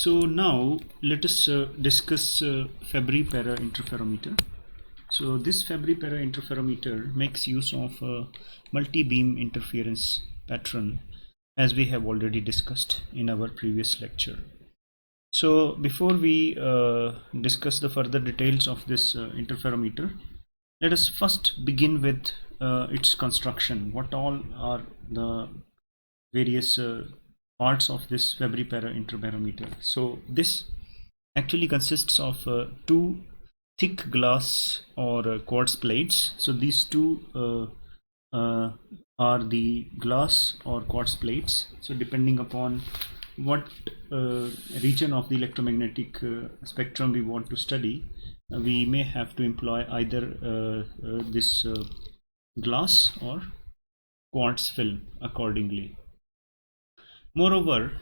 So now let us discuss Fabry-Perot interferometer. So this Fabry-Perot interferometer makes use of a multi-beam interference pattern, as we have already discussed in our previous lecture. So before we discuss the further details of this interferometer, let us first begin with its construction. What all are the various parts of this Fabry-Perot interferometer? So this actually consists of two thick glass or quartz plates. So these two are the glass or quartz plates. So depending upon what region of the electromagnetic spectrum we want to study, we may have to employ either this glass or quartz film accordingly. Moreover,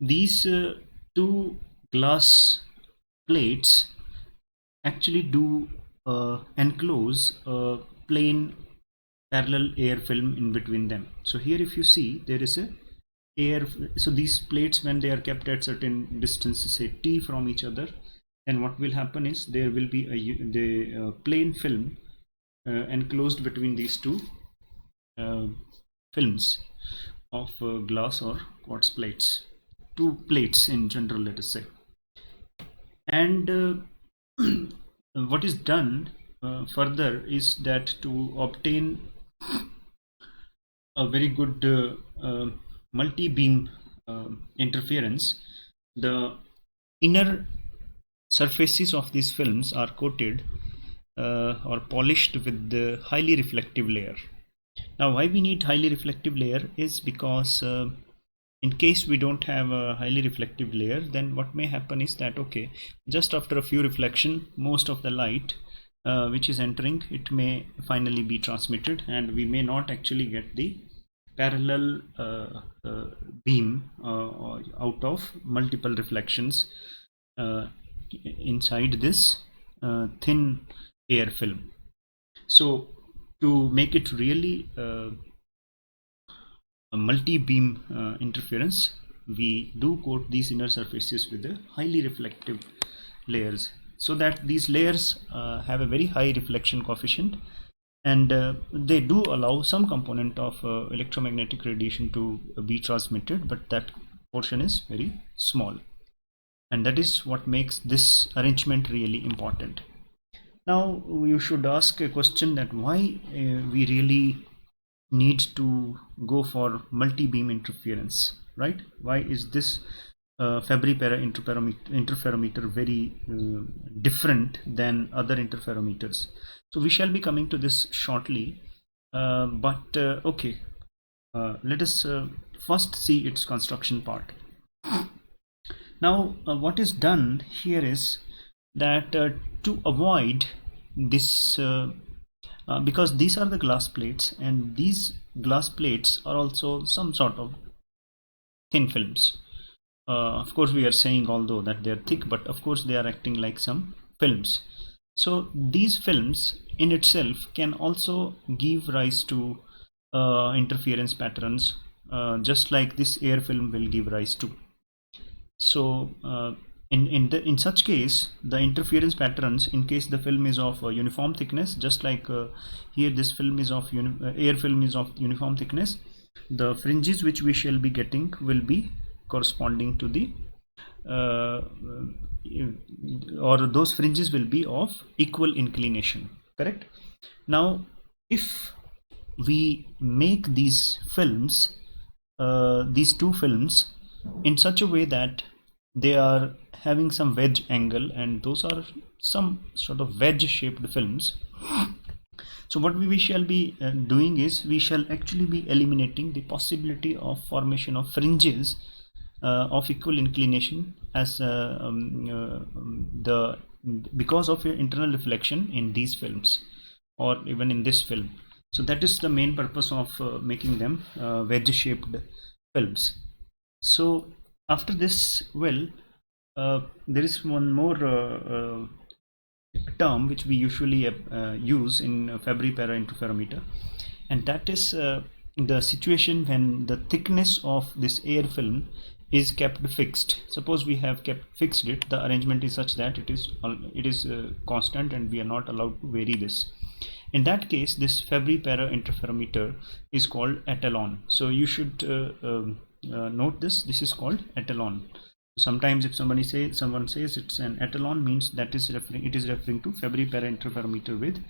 these two glass plates actually do enclose a plain parallel air film in between them. So here if you see, there is a air, so these plates, when they are kept at certain distance, say t from each other, then what will happen is there will be the plain film enclosed between these two films of glass or quartz plates, two plates in general, let us say. And what is done further is that to obtain a very good multi-beam interference, the inner surfaces of these films are coated or polished with the highly reflective layer. Now, why we need highly reflective layer is because in case we don't have a highly reflective layer, then what may happen is that, okay, just after a few reflection, most of the light which is entering, it may finally be transmitted, and we may not actually get the parallel beam out of multiple reflections inside this thin air film. So to make it really a multi-beam interference, we do coat these inner surfaces with the highly reflective layers, so that these layers have a very high reflection coefficient, and they do allow some component of electromagnetic radiation to be transmitted, but that portion is very small, and that is what makes this arrangement really important. Now you should ask a question that why we really need to go for multi-beam interference, right? Why is this Fabry-Perot interferometer very different than other interferometers? So we shall be coming to this shortly, but okay, let us first see its construction part. Now what is done here is that to avoid this because these are the glass plates, and these glass plates are also some sort of thin films. Of course we are saying although that they are thick, but of course they are acting like some films. So these films in itself can also give rise to interference patterns, just like this air film will give rise to. So in such case, the interference patterns, in case the film is of uniform thickness, just like here this film is of air film is of uniform thickness, the fringes which we shall be getting will be corresponding to the or those fringes will be of equal inclination, correct? Now if we make these films, these two films, in such a way that they are having some wedge angle, and those are some sort of wedge shaped films, so what we shall be doing is we shall actually be eliminating the possibility of formation of fringes of equal inclination as because of internal reflection in these films or even in this film. So that is the main purpose of making them wedge shaped films. So after this, well, there is one more term which we usually use in Fabry-Perot interferometer, and that is the situation when the thickness of this air film is kept fixed. Suppose we have kept fixed it, the arrangement is such that it is constant and we are not allowed to vary this. In that case, this Fabry-Perot interferometer is called echelon. So you should note this. This is called echelon. Sometimes if someone says it's an echelon, means that is referring to Fabry-Perot interferometer with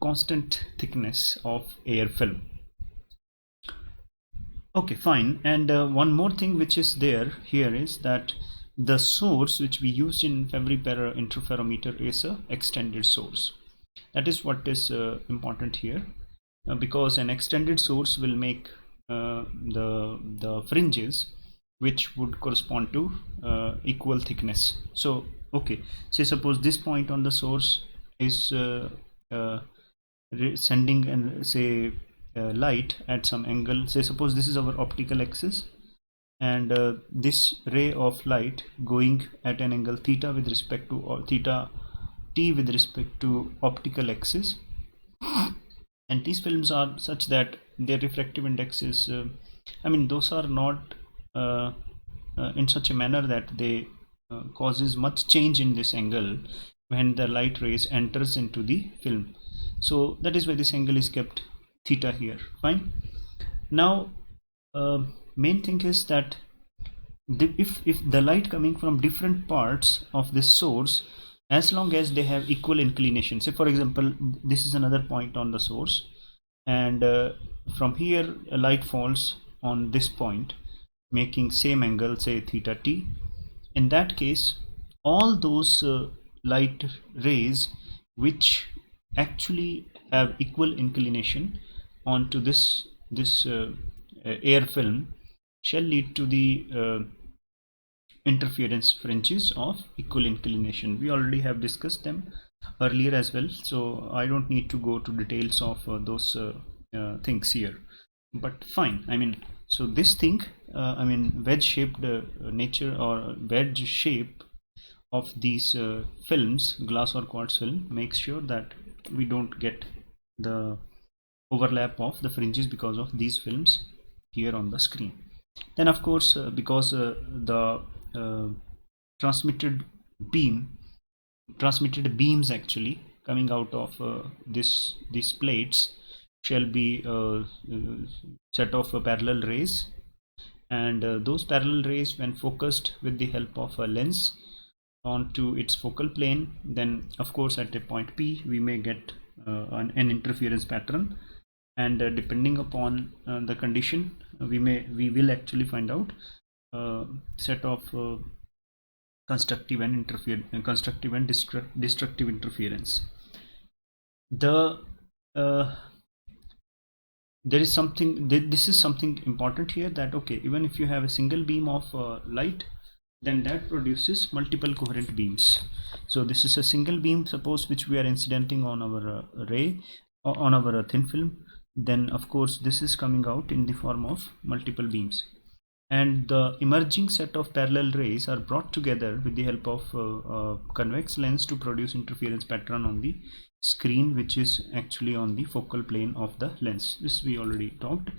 constant thickness of air film. Okay, fine. And one more thing which is there here is that the source which we used in Fabry-Perot interferometer is a extended source. That is what is important here, because an extended source will make the fringes which would correspond to equal thickness. So okay, say suppose this point on the source is sending and say light at some angle. Say suppose this is our optical axis, and this ray of light going at an angle theta with respect to, or theta t with respect to optical axis, and these films are such that their refractive index is I mean those are not in such a manner that they causes much change in this angle when the light rays enters into the film. So that is why this angle is kept theta here. Fine. Now main thing is that if the light coming from different parts of this source, as long as they have equal inclination, say for example this is another point on the source, and from here a light falls on this point making same angle, say theta t. In that case, all those light rays which actually have equal inclination onto this air film shall lead to the interference fringes of equal inclination. We already have discussed them earlier as well, so I don't need to go to details of those things here, but fine. I mean, so this thing I mean wedge shaped nature or wedge shape of these films, glass or quartz film, makes sure that we don't get the overlap of the fringes because of these films here on the screen. Then of course because the transmitted beams actually coming out of these plates shall be a set of parallel rays, and those parallel rays, when focused with the help of a lens onto its focal plane, then of course at a point P we may get an interference pattern, and depending upon the condition we will actually find out set of constructive and destructive interference. The there is something, this is something important here, that okay, even if you have a single beam of light, then that produces multiple coherent beams. So this is a single beam, suppose, which we are incidenting on our ray, on our thin film. Then of course this is coming out in the form of multiple beams, and the emerging set of parallel rays are brought together with the help of convex lens to produce interference pattern on the screen, which is actually on the focal plane of the lens. This we already talked.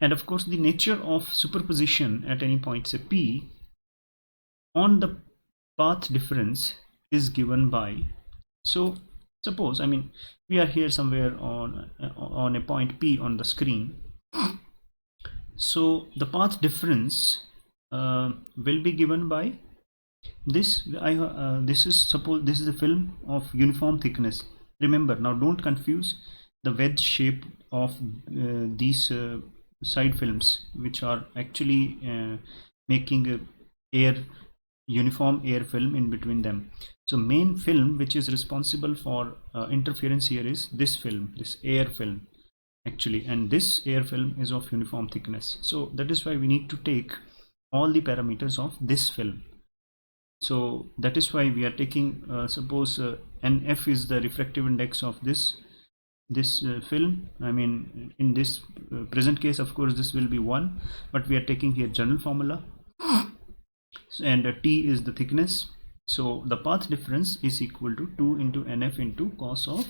And of course the nature of superposition at any point, say P, on the path difference is given by, so suppose, I mean, we are here somewhere on a point P on the screen. So the path difference will be given by this. This is, suppose this is a film of uniform thickness. Remember, now don't confuse the wedge shape of these side films, which are actually making a uniform air film in between them. So main film which is responsible for interference here is this film, this air film actually, and this air film is of uniform thickness. So that is why we need to take all the parameters of this film. So that is why we are taking suppose NF is the refractive index of this film. I mean, in this present case, of course this will be 1, but we are taking here general formula, and T is the thickness. So the path difference is equal to 2 into NF into cos of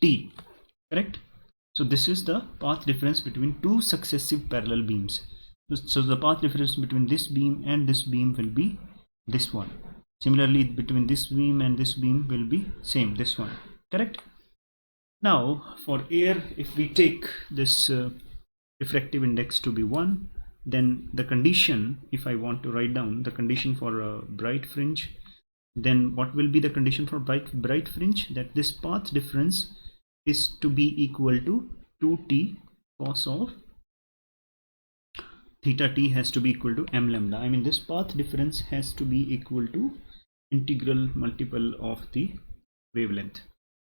T, correct? So this is the path difference between two successive parallel beams. So the path difference between this beam and this beam will be this one. Similarly, between this beam and this beam will be same, this one. Correct? Now for air, if we take this refractive index to be 1, then the condition, if I want to write down the condition for a bright fringe, then what will be the condition for bright fringe? That this path difference is to be equal to 2t cos of theta t has to be equal to m lambda. I mean, this path difference has to be equal to integral multiple of the wavelength.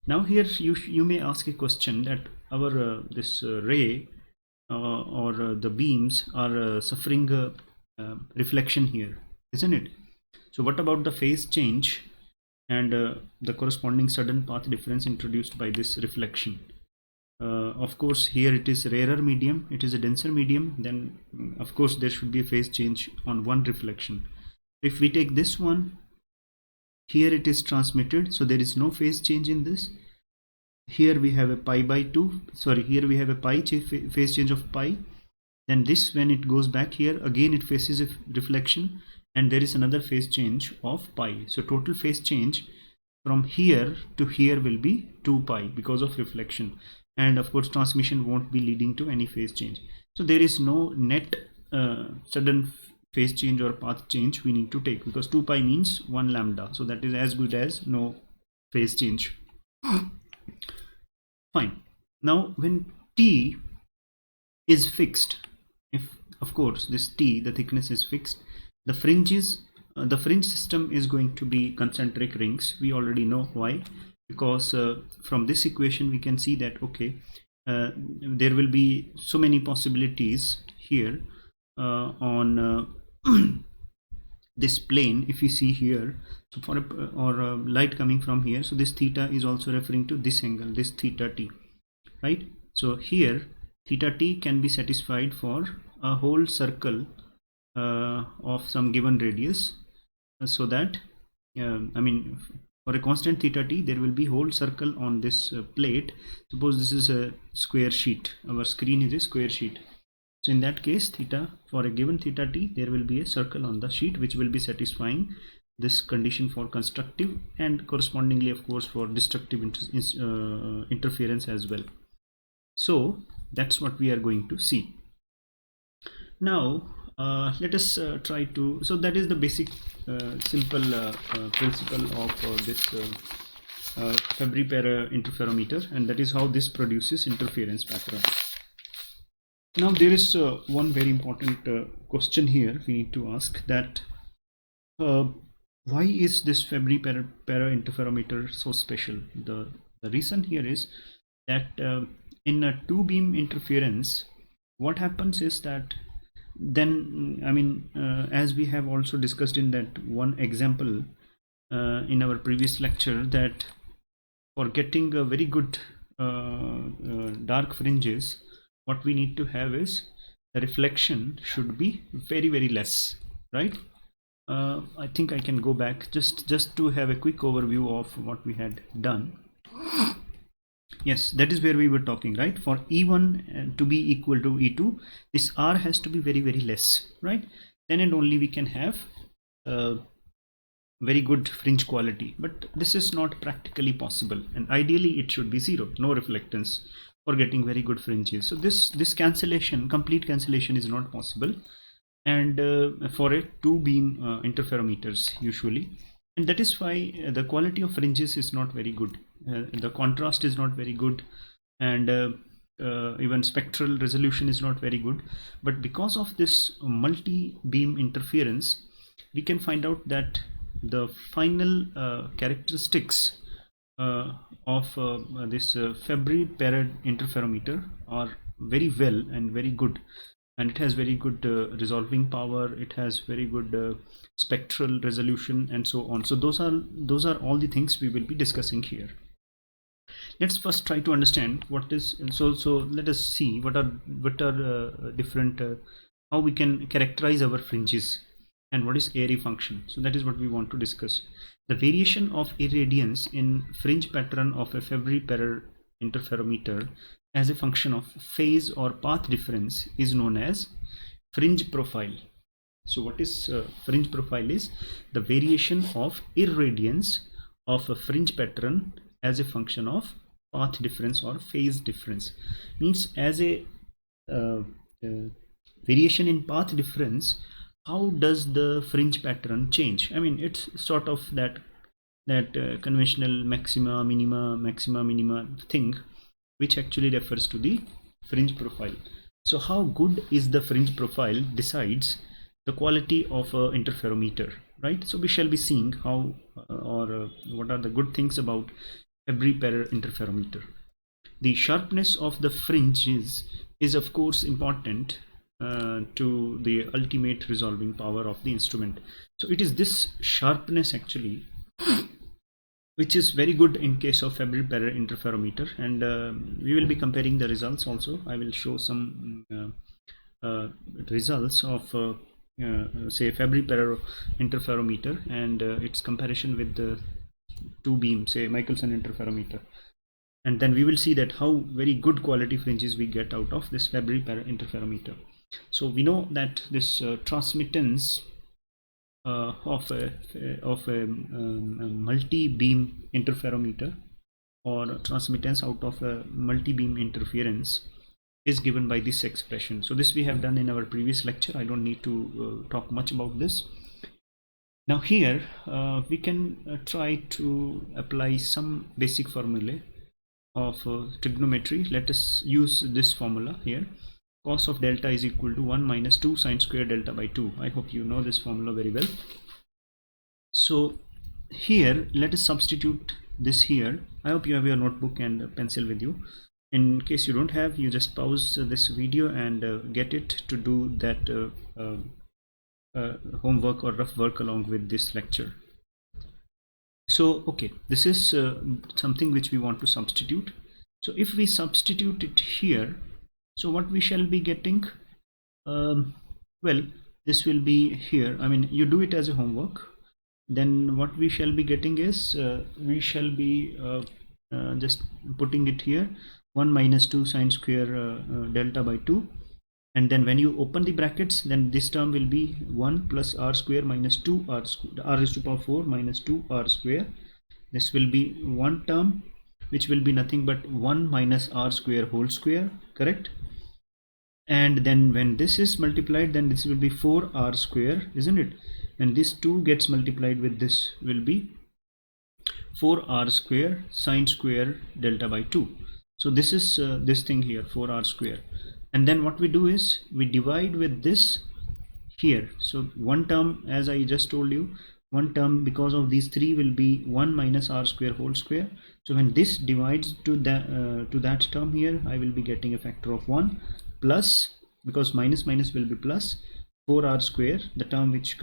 Now here you may ask a question that our this ray or the beams are suffering reflection here, isn't it? So what about the phase change and the corresponding sudden path difference introduced by this reflection? Of course, here it is rarer medium, it is a denser medium, then of course there should be a phase change on one reflection. If we take this one, here it is transmitted, so there is no phase change in this. Here we have a pi by 2, sorry, here we have a pi phase change of pi. Then this, when it goes back here, again it faces a reflection, and there is another phase change of pi. So total phase change from here to here will be 2 pi because of reflection, and of course transmission won't be leading to any phase change. So there is no net sudden phase change or path change we need to take, because 2 pi means 1 lambda, so that is as good as no phase change. Fine. Now when t is fixed, if of course this t, the thickness is fixed, the fringes, the fringe system is going to be concentric rings. We already know why, because from this equation we can see that okay, there will be so many possibilities here on this plane. If you see here, so for a light coming from here, so this theta is also referring to this angle, this theta t, right? So here theta t can be satisfied for a whole circle of some given radius, so that I mean, for a constant theta t there will be whole circle on this plate. Suppose this is a square sheet, our screen is a square sheet, so in that case theta, for a given theta t, there will be a circle on the sheet which will be satisfying this condition for constructive, and correspondingly of course for destructive interference as well. So that's what we are going to see. Now let us try to, so that is the basic simple principle of this Fabry-Perot interferometer, and that is how this produces interference pattern. Now there is one very important question here we need to ask, that why is this Fabry-Perot interferometer so special? The reason here is that in a two beam interference, what happens is that then, I mean, as we have also discussed in that one example in our previous lecture, that for getting a very good dark fringes, what we need to have is the reflection should be very less, right? I think I can go back just to have a quick overview of what we had done. Yes, that is where we were talking, right? For E1 to be equal to E2, this R has to be very less, right? Then and only we can have very good fringe quality, but this is not practically possible, and ideally it should be 0, no reflectance, for getting very good fringes. So this cancellation, complete cancellation, is not possible, and for a two beam interferometers usually, and that is why the quality of fringes is not very good. The contrast is not very good, and even spectral resolution is not very good. But because of this multi beam interference, we can find out that the final characteristics of this Fabry-Perot interferometer are very well and very good, and it has very good resolving power, it has very good spectral resolution, and so on. So those are all the things we will be discussing here. Let's first try to understand what is, so let us see what are different how we can characterize our fringes and what is Airy function. So that is what we want to discuss. The variation of irradiance in fringe pattern of a Fabry-Perot interferometer as a function of phase or path difference is known as fringe profile. So what is fringe profile is the variation of irradiance of a fringe pattern as a function of path difference or phase difference. Means as a uh, uh, variation in path difference, how does the fringe pattern change? I mean, it's sort of that conventional maxima minima thing, which actually refers to the fringe profile. So how good is the fringe profile decides the quality of a interferometer, right? So we shall be seeing how what are the good things about Fabry-Perot interferometer. The sharpness of the fringes is of course important to the ultimate resolving power of the instrument. So it is this sharpness actually which is very good in case of Fabry-Perot interferometer, and we will be comparing the results also. I will show some results of say Fabry-Perot interferometer and its comparison with the two beam, say Michelson interferometer, and then we will see that how very good quality fringes we get out of this Fabry-Perot interferometer. So we know that this transmittance of a multi-beam interferometer or transmittance out of a multi-beam interference is given by this expression. So this we have done in our previous lecture. I don't need to talk much about this. Now here we can try to apply some basic formulae of trigonometry. Let us use this formula here. Cos of delta is equal to 1 minus 2 sine square delta by 2. I hope you know this formula very well. So here let us substitute this here. I hope you have your notebook and a pencil with you. In case you don't have, you just pause this video and get it to do that homework or rough work along with this lecture. So okay, this is something which we want to substitute. So if we substitute it here, so what we shall be getting, well, this will be here. I mean, you do it as a homework. Then what we shall be getting is we shall be just putting it here, 1 minus 2 sine square delta by 2, and then when you open the brackets, then this term will be 1 plus r square minus 2 r square, r raised to power 4 minus 2 r square. This will be one term which will be nothing but 1 minus r square whole square, correct? And then when this is multiplied, then this will be 4r square, isn't it? And this 2 gets multiplied with this will be 4r square sine square delta by 2. So this is this thing here, 4r square. And then what we do is we divide with this here. So one term, as I just told you, one term because of these three will be 1 minus r square whole square. So when this divides to that term here, I will be getting a factor of 1 plus, because minus minus will be plus, 4r square, the term which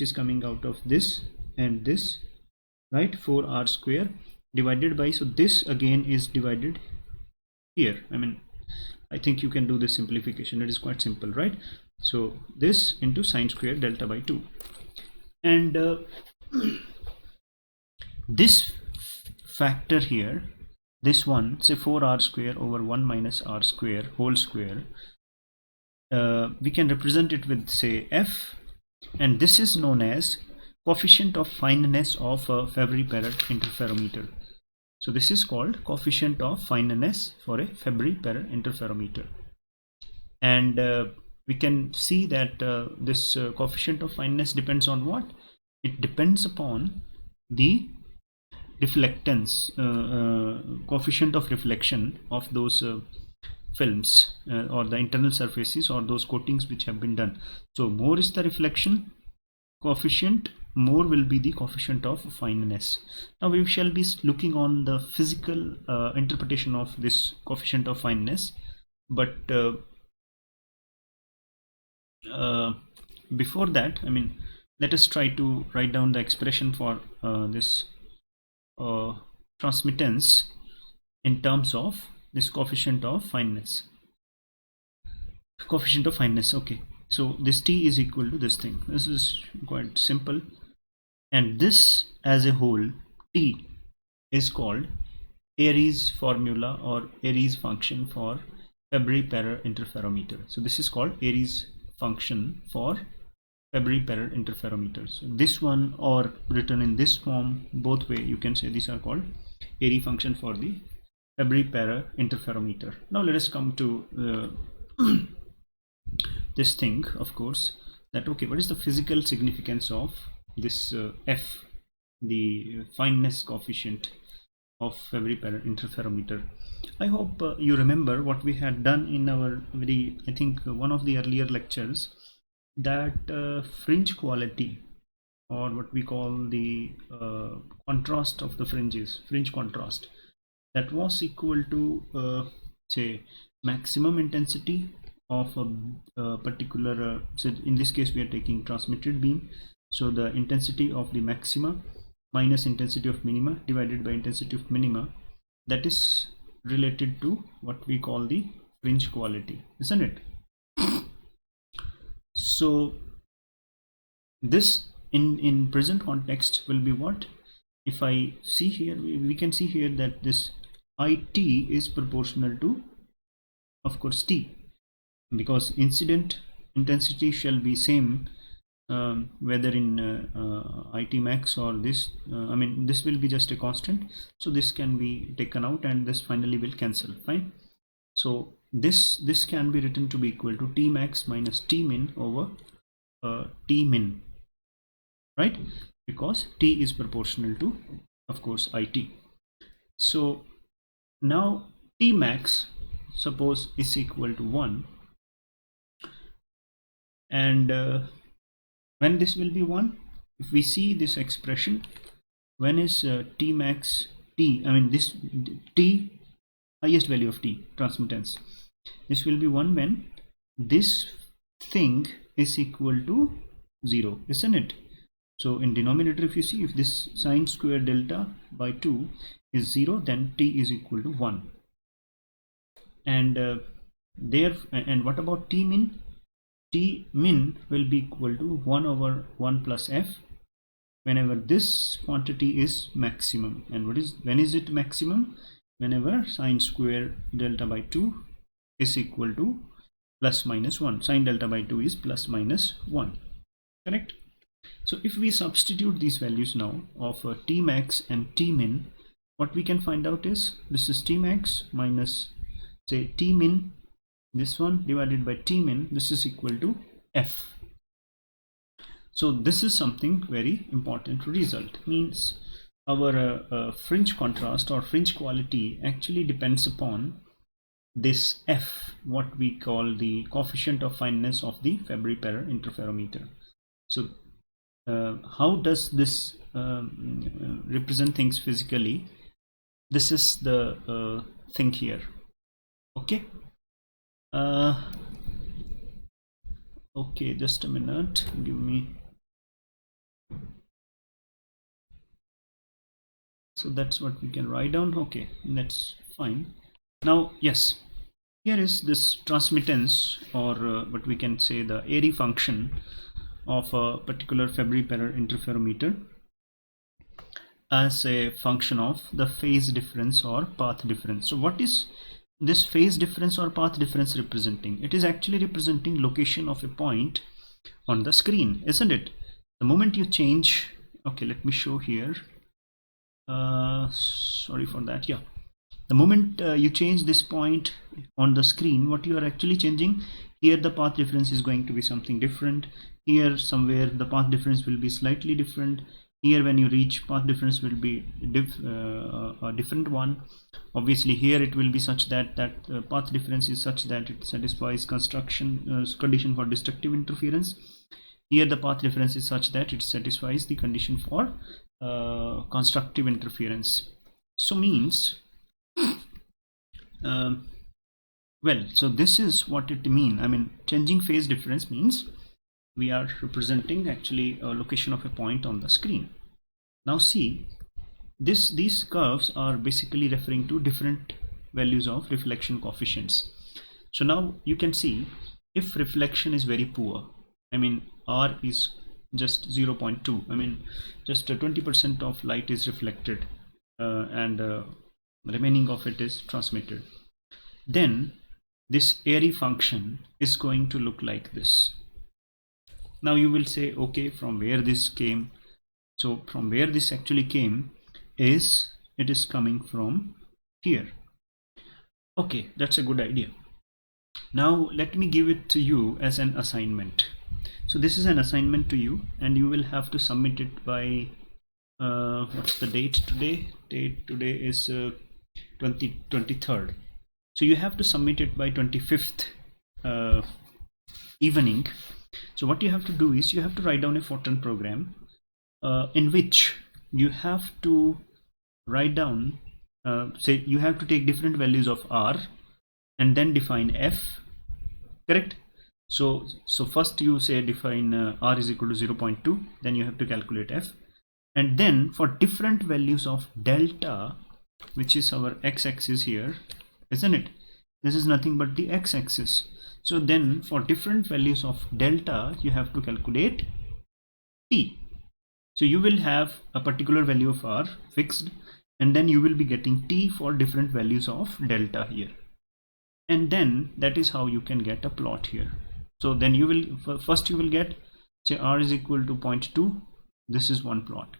is coming out of this and this, right? 4r square divided by, so this again is divided here. I mean, I think you can do this simplification. It is quite simple, right? So this into sine square delta by 2, and this factor here, this one, say 4r square over 1 minus r square whole square, we can represent it with, say, f, and this is known as coefficient of fineness of a Fabry-Perot interferometer. So this is called coefficient of fineness for a Fabry-Perot interferometer, and we can see that this coefficient of fineness depends on what? It depends upon the reflectance, coefficient of reflection of those films or the internal surfaces or those coatings which have been done. So more is the reflection coefficient, more will be the coefficient of fineness. Now we shall be looking on the physical interpretation of this coefficient of fineness, but before that, I mean, let us try to write down the expression for this transmittance in terms of this coefficient of fineness. Coefficient of fineness, okay. So this t is equal to this thing. This is quite simple, and this as a whole, t, is called Airy's formula or Airy's function for Fabry-Perot interferometer. So this is called Airy's function for Fabry-Perot interferometer. So this one, or written in this form, both way you can say these are called Airy function for the Fabry-Perot interferometer. Now let us come to this thing, of course, that okay, what is the physical significance of this F, the fineness coefficient of Fabry-Perot interferometer? I hope you remember what we had done in our I think one of the earlier lectures, that fringe quality, or what we call the contrast of the fringes, fringe contrast, that was equal to say maximum intensity of a particular so in this case we are taking transmitted beam, so the intensity of the maxima minus intensity of minima divided by intensity of minima, that is related to what we call the fringe quality, isn't it? So this in present context will be what? If I see here, we can see here that this IT is proportional to, of course, T, because incident intensity shall be same whether in IT max or this, I mean this will be just a constant, so this can be taken out and this finally will cancel, fine. So this can be written to be equal to T max minus T min over T min, right? Because T is proportional to, of course, IT. So now T max, suppose, is equal to 1, and when this will be 1, if we see this expression, when is T max T, I mean this T, highest value of T, transmittance, this will be 1 when this thing is equal to 0, isn't it? So in denominator, if you see, if this sine square delta by 2 is 0, then T is equal to 1. And and what about T min? T min will be equal to 1 over 1 plus F whenever this quantity is maximum. And when is it maximum? Whenever sine square delta by 2 is equal to plus minus 1. Sine delta by 2 is plus minus 1, correct? So if we substitute these values now of T max and T min, what we can find out is this is T max minus, say, T min, this one, divided by T min, this is equal to F. So this is something very important result, means our fringe contrast or fringe quality actually depends upon this F, what we call the coefficient of fineness of the Fabry-Perot interferometer. So how does this represent things physically? This is the thing here, okay? Okay, just a minute, give me. So that's what we can write down. Okay, that's fine. Now, yes, here is this transmittance, or what we can say the Airy function of a particular Fabry-Perot interferometer as a function of the phase difference or path difference. So what is this phase difference or path difference representing? It is actually representing location of a point on the screen, isn't it? The moment you change, okay, let me show here, sorry for that, yeah, the moment you change this point on the screen, what you are actually changing here, the path difference is going to be something different. Here somewhere the path difference will be slightly different. Here when you reach, path difference will be a different one. Obviously here it will be such that path difference is such that it satisfies condition for destructive interference. Here the path difference is such that it satisfies the condition for constructive interference. So means well, so this is what it means. I mean, changing phase difference means we are representing actually a location of a point on the screen. Now see, these curves are basically referring to different values of reflection coefficients. So now you can see, if reflection is very poor, I mean R is just 0.2, I mean just 20% of light is reflected, and The remaining of it is transmitted. Then this Airy function is going to look like this. Now you will say, okay, from where this came? So from where this actually came is, it is coming from here. Okay, that's a good idea. Now let me give it to you as an assignment. So this is an assignment to you, and you will have to submit it by what's the date today? Date today is 23rd. So you have to submit it by 25th evening. So what you have to do is you have to write down a Fortran program in which you have to write down, say you have to take different values of R and then define F, correct? So first you say define R is equal to 0.2, then you have to calculate F, and then for different values of delta, which is our x-axis here, isn't it? This is nothing but the x-axis. So then for different values of delta you have to calculate t. So you will have a particular value of R fixed, and then you will be getting t for different values of delta here, and then that is how you can get a plot here. So then you will first you will get, say R is equal to 0.2, this is one plot.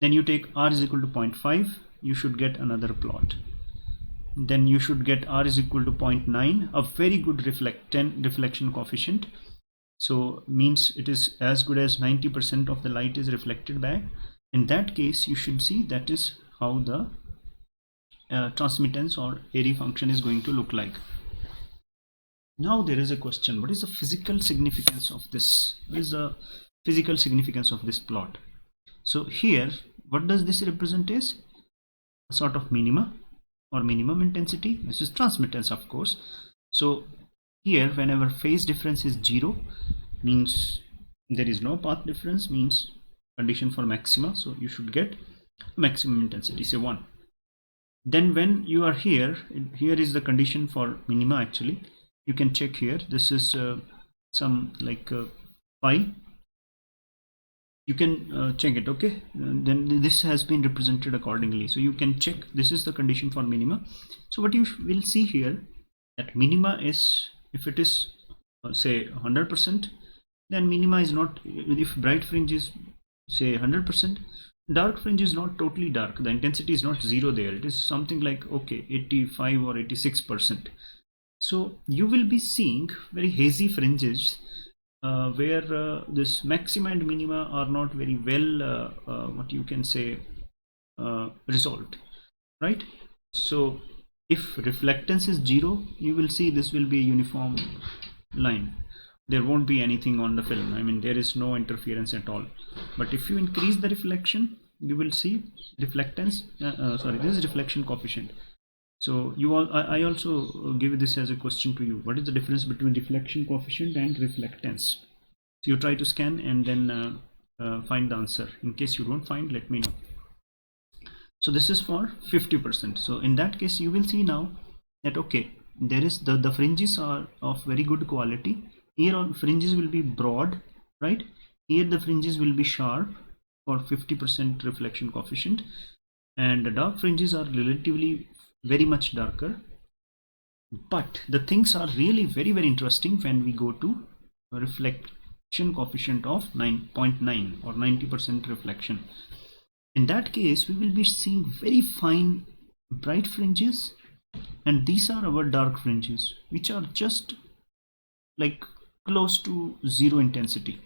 Then you take R is equal to 0.5, you should get another plot. Then you should get R is equal to 0.9, a very good reflection coefficient. So means it is as good as 90% of the light is reflected back. In that case, you should see that is how the transmittance or Airy function is going to look like. Now there is a question, what is the physical significance of this? What is the physical significance of this plot? So here, what does this represent is a sort of minima or minimum intensity. This is transmittance, of course. So here, whenever phase difference is 0, means there is no path difference, means condition for maxima. So you should get maximum intensity, say 1. Then when you are here, here is the condition for minima actually. You can check here, this is some like pi. You can check it, okay? Then this has been represented accordingly. So you can check, this is the condition for minima. So what you will see here, that minima is, if it is say 100%, then minima is not, if bright fringe is say 100%, dark fringe is not totally dark, the intensity is not 0 there, it is something like, okay, 85 or 86%. So you will be seeing very hazy fringes where this maxima and minima are not very well what you can say resolved, right? So if reflectance is 0, you will see this will be a uniform line, there won't be anything on the film, I mean there is no interference at all. But if you increase the reflection, you will see reflectance, this is reflection coefficient. So I also give this as a question to you, what is the difference between reflection coefficient and reflectance? So you try to scan and then find the answer. In case you don't find, let me know. So this is for 50%. So in that case you will see now that, okay, there is the fringes are of very good quality. Here on fringes will be broad, right? Here the fringes will be sharp for 50% reflection coefficient, and the dark fringes are relatively very much darker. But the things are really very interesting when we go to a reflection coefficient of 9.9 or 90% reflection. In that case, we will be seeing very fine bright fringes, and these are our dark fringes, which are just like close to 0 intensity,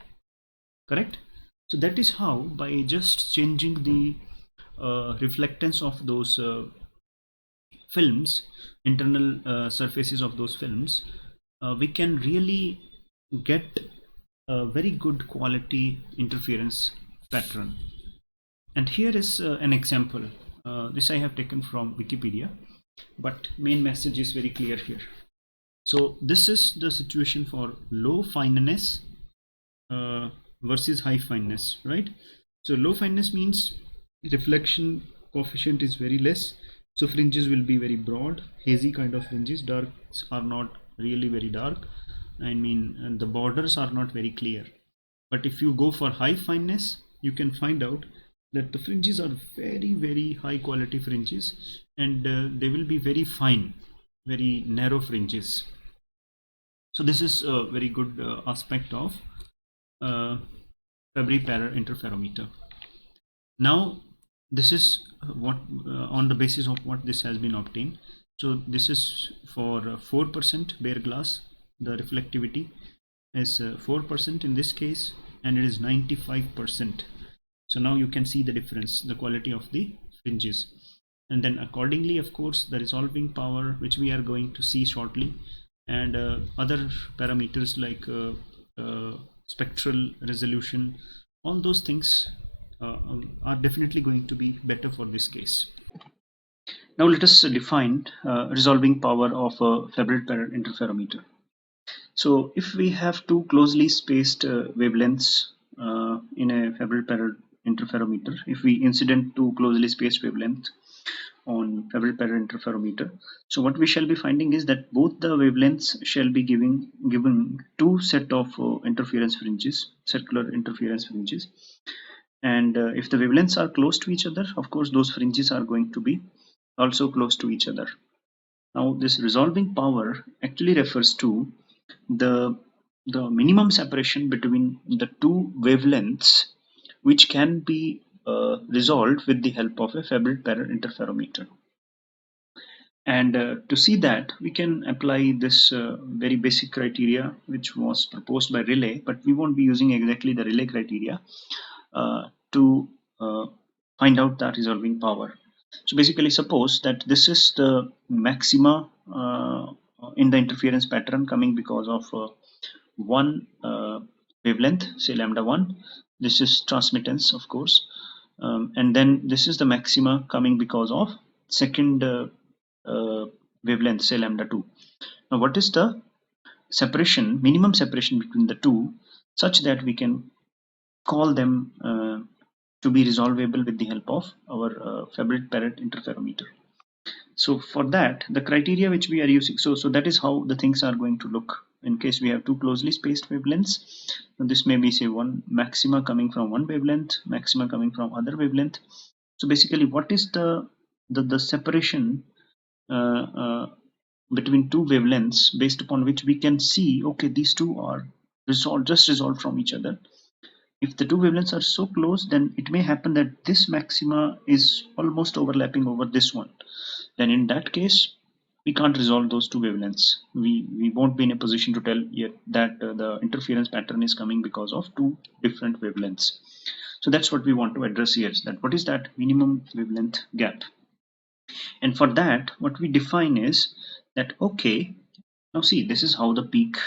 correct? So that is how, by just changing the reflectance of those films, internal surfaces of those films, we can really get a very good quality interference pattern. And here is an example. This I have taken from Wikipedia, but main message is very clear here. So this is the situation for low fineness versus high fineness, right? So low fineness means reflection coefficient is very less, so fringes will be very broad, hazy kind of fringes. Darks are not really very dark, I mean, and the borders are not very clear. But if you go for high fineness, you can find out that the fringes are very high quality fringes, and they will be very fine, very narrow fringes. So this is a very good aspect of uh, Fabry-Perot interferometer. Now this is what on the basis of what this has been obtained. So this is for 4% bare glass. The reflectivity is 4% in this case, and it is 95%. So now you can see the difference, the quality of the fringes. And then accordingly, of course, the resolving power, which we are going to see shortly, and other parameters like spectral resolution, all those things are definitely going to be better for this case. Now let us define resolving power of a Fabry-Perot interferometer. So if we have two closely spaced wavelengths in a Fabry-Perot interferometer, if we incident two closely spaced wavelengths on Fabry-Perot interferometer, so what we shall be finding is that both the wavelengths shall be given two set of interference fringes, circular interference fringes, and if the wavelengths are close to each other, of course those fringes are going to be also close to each other. Now this resolving power actually refers to the minimum separation between the two wavelengths, which can be resolved with the help of a Fabry-Perot interferometer. And to see that, we can apply this very basic criteria which was proposed by Relay, but we won't be using exactly the Relay criteria to find out that resolving power. So basically, suppose that this is the maxima in the interference pattern coming because of one wavelength, say lambda 1. This is transmittance, of course, and then this is the maxima coming because of second wavelength, say lambda 2. Now what is the separation, minimum separation between the two, such that we can call them to be resolvable with the help of our Fabry-Perot interferometer. So for that, the criteria which we are using, so that is how the things are going to look in case we have two closely spaced wavelengths. Now this may be, say, one maxima coming from one wavelength, maxima coming from other wavelength. So basically, what is the separation between two wavelengths based upon which we can see, okay, these two are resolved from each other. If the two wavelengths are so close, then it may happen that this maxima is almost overlapping over this one. Then in that case, we can't resolve those two wavelengths. We won't be in a position to tell yet that the interference pattern is coming because of two different wavelengths. So that's what we want to address here, is that what is that minimum wavelength gap. And for that, what we define is that, okay, now see, this is how the peak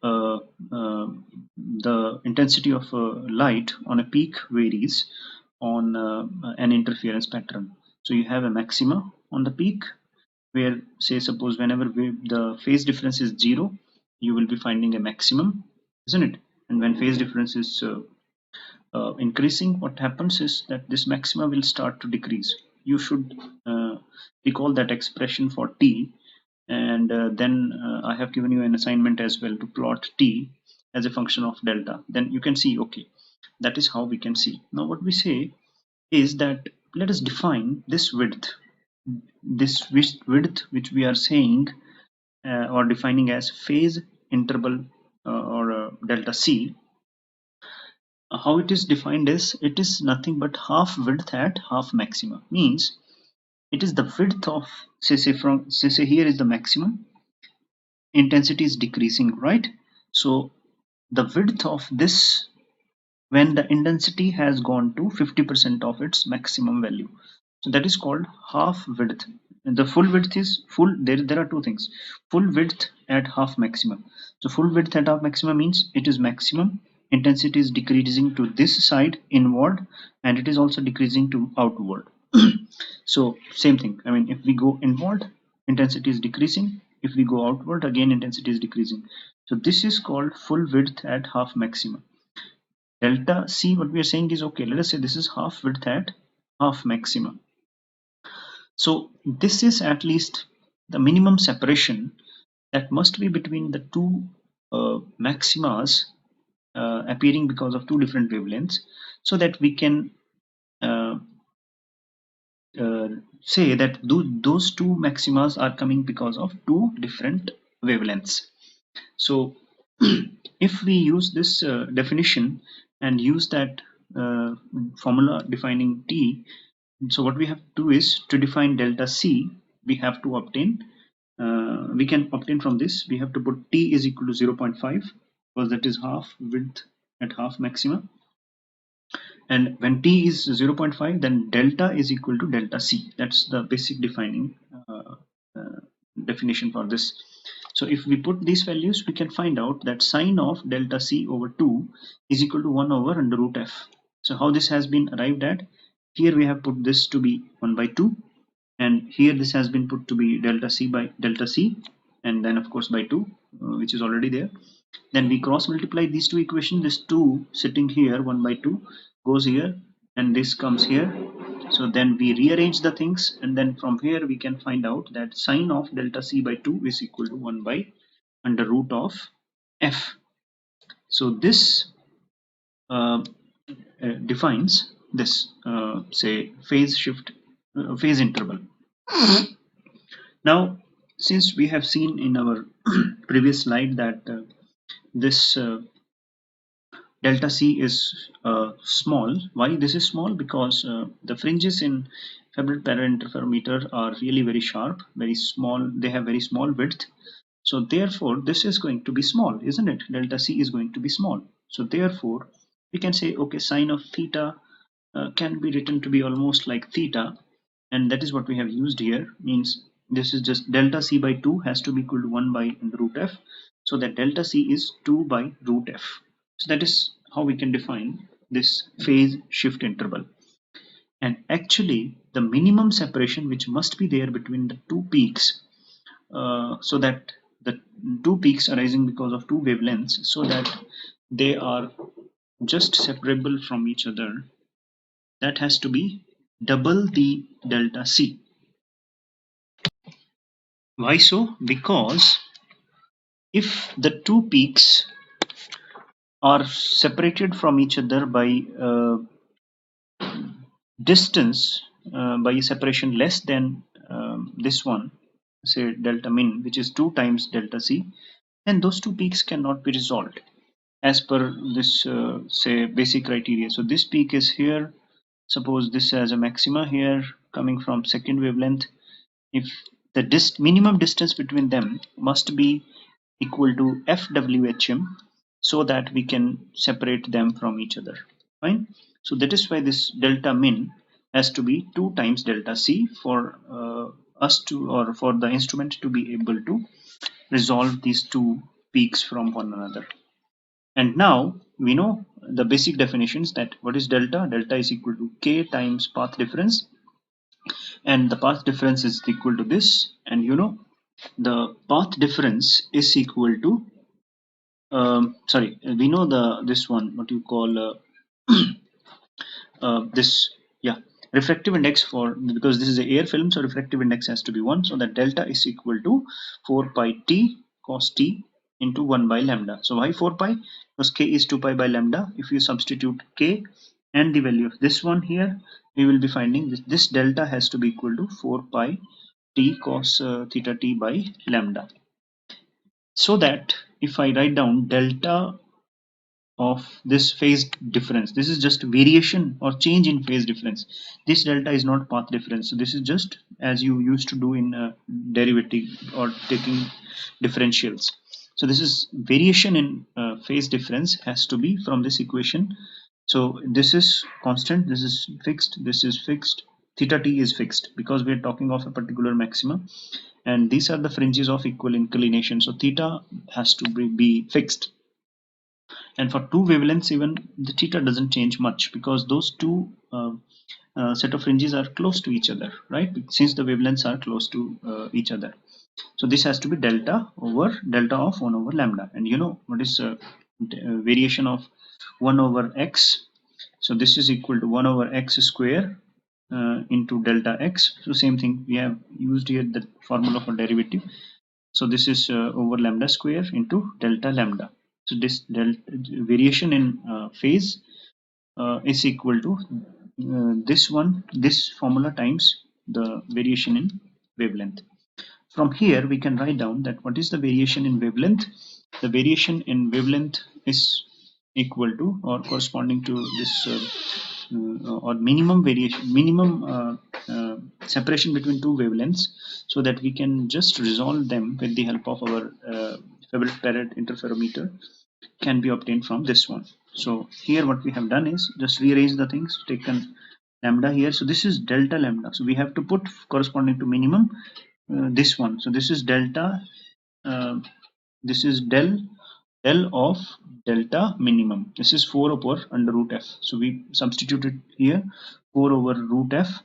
uh, the intensity of light on a peak varies on an interference pattern. So you have a maxima on the peak where, say, suppose whenever the phase difference is 0, you will be finding a maximum, isn't it? And when phase difference is increasing, what happens is that this maxima will start to decrease. You should recall that expression for t, and then I have given you an assignment as well to plot t as a function of delta. Then you can see, okay, that is how we can see. Now what we say is that let us define this width which we are saying or defining as phase interval or delta c. How it is defined is, it is nothing but half width at half maxima. Means it is the width of, say here is the maximum, intensity is decreasing, right? So the width of this when the intensity has gone to 50% of its maximum value, so that is called half width. And the full width is full, there are two things, full width at half maximum. So full width at half maximum means it is maximum, intensity is decreasing to this side inward, and it is also decreasing to outward. So same thing, I mean, if we go inward, intensity is decreasing, if we go outward, again intensity is decreasing. So this is called full width at half maximum. Delta C, what we are saying is, okay, let us say this is half width at half maximum. So this is at least the minimum separation that must be between the two maximas appearing because of two different wavelengths, so that we can say that those two maximas are coming because of two different wavelengths. So if we use this definition and use that formula defining T, so what we have to do is to define delta C, we have to obtain, we can obtain from this, we have to put T is equal to 0.5 because that is half width at half maxima. And when T is 0.5, then delta is equal to delta C. That's the basic defining uh, definition for this. So if we put these values, we can find out that sine of delta C over 2 is equal to 1 over under root f. So how this has been arrived at, here we have put this to be 1 by 2, and here this has been put to be delta C by delta C, and then of course by 2, which is already there. Then we cross multiply these two equations. This 2 sitting here 1 by 2 goes here, and this comes here. So then we rearrange the things, and then from here we can find out that sine of delta C by 2 is equal to 1 by under root of f. So this defines this say phase shift phase interval. Now since we have seen in our previous slide that this delta C is small. Why this is small? Because the fringes in Fabry-Perot interferometer are really very sharp, very small. They have very small width. So therefore, this is going to be small, isn't it? Delta C is going to be small. So therefore, we can say, okay, sine of theta can be written to be almost like theta, and that is what we have used here. Means this is just delta C by 2 has to be equal to 1 by root f. So that delta C is 2 by root f. So that is how we can define this phase shift interval. And actually the minimum separation which must be there between the two peaks, so that the two peaks arising because of two wavelengths, so that they are just separable from each other, that has to be double the delta C. Why so? Because if the two peaks are separated from each other by distance, by separation less than this one, say delta min, which is 2 times delta C, then those two peaks cannot be resolved as per this say basic criteria. So this peak is here, suppose this has a maxima here coming from second wavelength. If the minimum distance between them must be equal to FWHM, so that we can separate them from each other. Fine. So that is why this delta min has to be 2 times delta C for us to, or for the instrument to be able to resolve these two peaks from one another. And now we know the basic definitions, that what is delta? Delta is equal to K times path difference, and the path difference is equal to this, and you know the path difference is equal to sorry, we know this one, what you call this, yeah, refractive index, for because this is a air film, so refractive index has to be 1, so that delta is equal to 4 pi t cos t into 1 by lambda. So why 4 pi? Because k is 2 pi by lambda. If you substitute k and the value of this one here, we will be finding this delta has to be equal to 4 pi t cos theta t by lambda. So that if I write down delta of this phase difference, this is just variation or change in phase difference. This delta is not path difference, so this is just as you used to do in derivative or taking differentials. So this is variation in phase difference has to be from this equation. So this is constant, this is fixed, this is fixed, theta t is fixed because we are talking of a particular maximum, and these are the fringes of equal inclination, so theta has to be fixed. And for two wavelengths, even the theta doesn't change much because those two set of fringes are close to each other, right? Since the wavelengths are close to each other. So this has to be delta of 1 over lambda. And you know what is variation of 1 over x? So this is equal to 1 over x square into delta x. So same thing, we have used here the formula for derivative. So this is over lambda square into delta lambda. So this variation in phase is equal to this formula times the variation in wavelength. From here we can write down that what is the variation in wavelength. The variation in wavelength is equal to or corresponding to this or minimum variation, minimum separation between two wavelengths, so that we can just resolve them with the help of our Fabry-Perot interferometer can be obtained from this one. So here what we have done is just rearrange the things, taken lambda here. So this is delta lambda. So we have to put corresponding to minimum this one. So this is delta, this is del of delta minimum. This is 4 over under root f. So we substituted here 4 over root f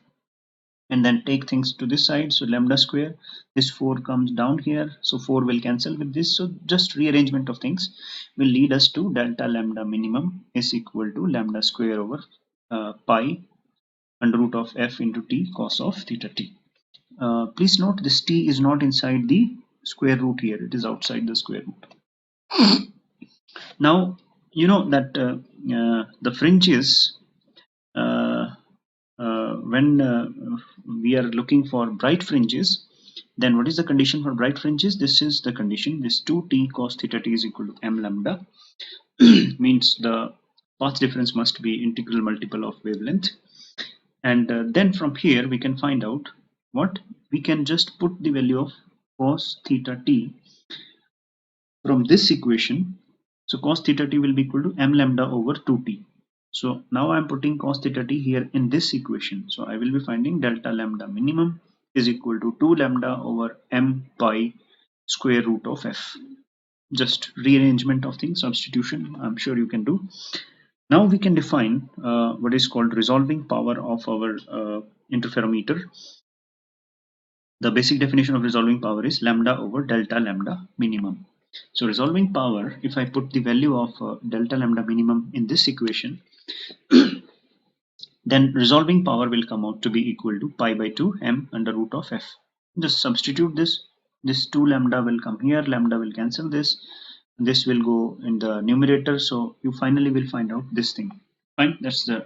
and then take things to this side. So lambda square, this 4 comes down here, so 4 will cancel with this. So just rearrangement of things will lead us to delta lambda minimum is equal to lambda square over pi under root of f into t cos of theta t. Please note this t is not inside the square root here, it is outside the square root. Now you know that the fringes when we are looking for bright fringes, then what is the condition for bright fringes? This is the condition, this 2t cos theta t is equal to m lambda means the path difference must be integral multiple of wavelength. And then from here we can find out what we can just put the value of cos theta t from this equation. So cos theta t will be equal to m lambda over 2t. So now I'm putting cos theta t here in this equation. So I will be finding delta lambda minimum is equal to 2 lambda over m pi square root of f. Just rearrangement of things, substitution, I'm sure you can do. Now we can define what is called resolving power of our interferometer. The basic definition of resolving power is lambda over delta lambda minimum. So resolving power, if I put the value of delta lambda minimum in this equation, then resolving power will come out to be equal to pi by 2 m under root of f. Just substitute this 2 lambda will come here, lambda will cancel this will go in the numerator, so you finally will find out this thing. Fine, that's the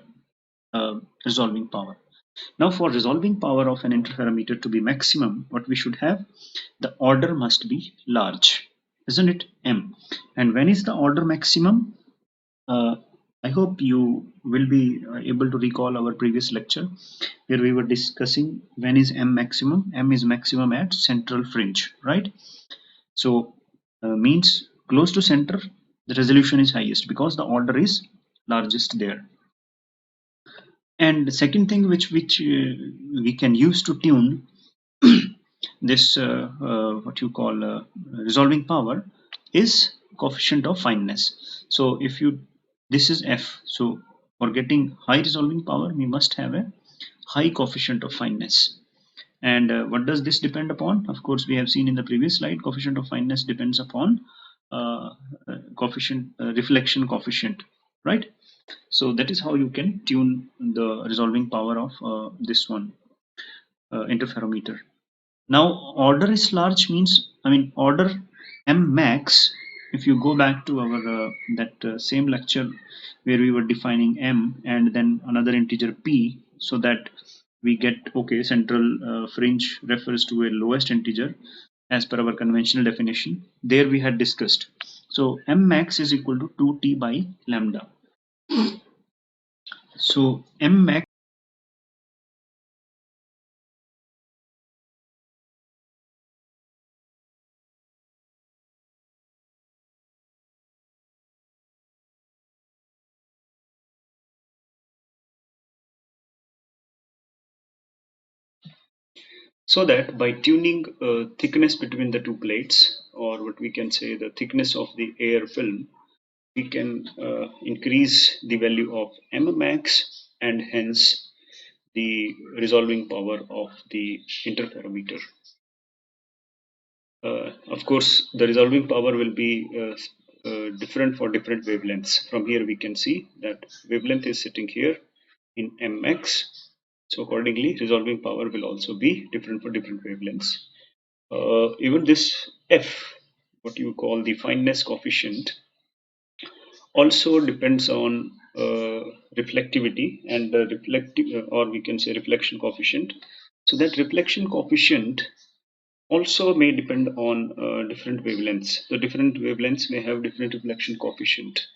resolving power. Now for resolving power of an interferometer to be maximum, what we should have, the order must be large, isn't it, m. And when is the order maximum? I hope you will be able to recall our previous lecture where we were discussing when is m maximum. M is maximum at central fringe, right? So means close to center the resolution is highest because the order is largest there. And the second thing which we can use to tune this what you call resolving power is coefficient of fineness. So if you, this is f, so for getting high resolving power we must have a high coefficient of fineness. And what does this depend upon? Of course we have seen in the previous slide, coefficient of fineness depends upon coefficient reflection coefficient, right? So that is how you can tune the resolving power of this one interferometer. Now order is large means, I mean order m max, if you go back to our that same lecture where we were defining m and then another integer p, so that we get, okay, central fringe refers to a lowest integer as per our conventional definition, there we had discussed. So m max is equal to 2t by lambda. So m max, so that by tuning thickness between the two plates, or what we can say the thickness of the air film, we can increase the value of m max and hence the resolving power of the interferometer. Of course the resolving power will be different for different wavelengths. From here we can see that wavelength is sitting here in m max, so accordingly resolving power will also be different for different wavelengths. Even this f, what you call the fineness coefficient, also depends on reflectivity and the reflective or we can say reflection coefficient. So that reflection coefficient also may depend on different wavelengths. The different wavelengths may have different reflection coefficient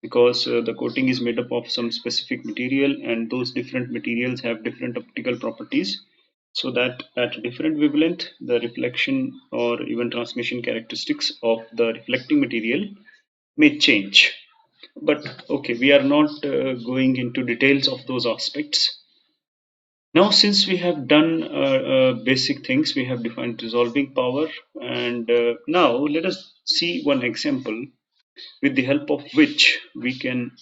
because the coating is made up of some specific material, and those different materials have different optical properties, so that at different wavelength the reflection or even transmission characteristics of the reflecting material may change. But okay, we are not going into details of those aspects. Now, since we have done basic things, we have defined resolving power, and now let us see one example with the help of which we can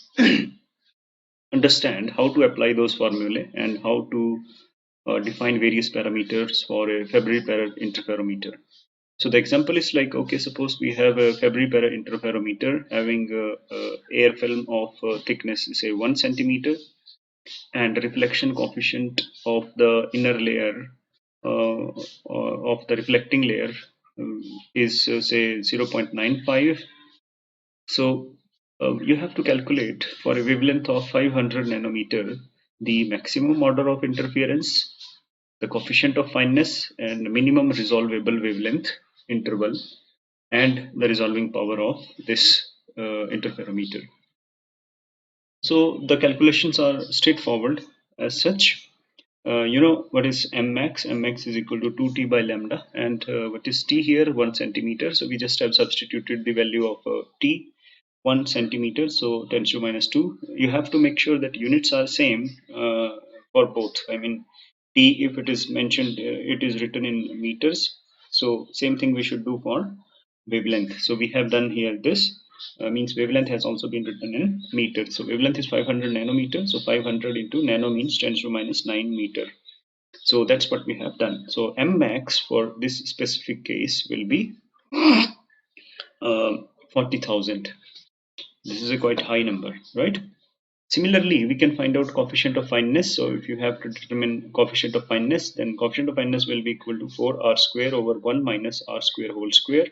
understand how to apply those formulae and how to define various parameters for a Fabry-Perot interferometer. So the example is like, okay, suppose we have a Fabry-Perot interferometer having a air film of thickness, say 1 centimeter, and reflection coefficient of the inner layer uh, of the reflecting layer is say 0.95. So you have to calculate for a wavelength of 500 nanometer the maximum order of interference, the coefficient of fineness, and minimum resolvable wavelength interval, and the resolving power of this interferometer. So the calculations are straightforward as such. You know what is mmax? Mmax is equal to 2t by lambda, and what is t here? 1 centimeter. So we just have substituted the value of t, 1 centimeter, so 10 to minus 2. You have to make sure that units are same for both. I mean, t, if it is mentioned, it is written in meters. So same thing we should do for wavelength. So we have done here this. Means wavelength has also been written in meters. So wavelength is 500 nanometer. So 500 into nano means 10 to minus 9 meter. So that's what we have done. So M max for this specific case will be 40,000. This is a quite high number, right? Similarly, we can find out coefficient of fineness. So if you have to determine coefficient of fineness, then coefficient of fineness will be equal to 4r square over 1 minus r square whole square.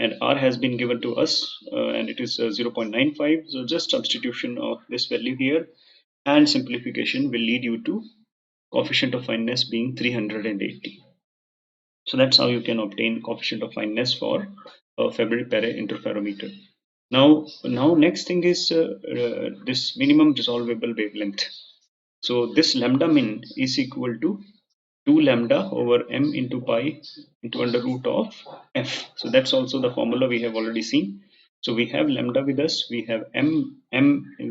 And r has been given to us and it is 0.95. So just substitution of this value here and simplification will lead you to coefficient of fineness being 380. So that's how you can obtain coefficient of fineness for a Fabry-Perot interferometer. Now next thing is this minimum resolvable wavelength. So this lambda min is equal to 2 lambda over m into pi into under root of f. So that's also the formula we have already seen. So we have lambda with us, we have m,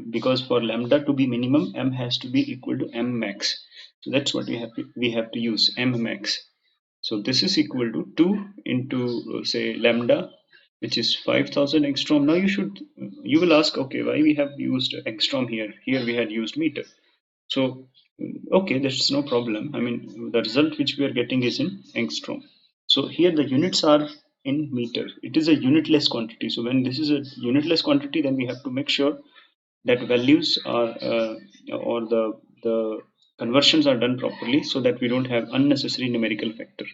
because for lambda to be minimum, m has to be equal to m max. So that's what we have to use, m max. So this is equal to 2 into say lambda, which is 5000 angstrom. Now you will ask, okay, why we have used angstrom here? Here we had used meter. So okay, that's no problem. I mean, the result which we are getting is in angstrom. So here the units are in meter. It is a unitless quantity. So when this is a unitless quantity, then we have to make sure that values are or the conversions are done properly, so that we don't have unnecessary numerical factor.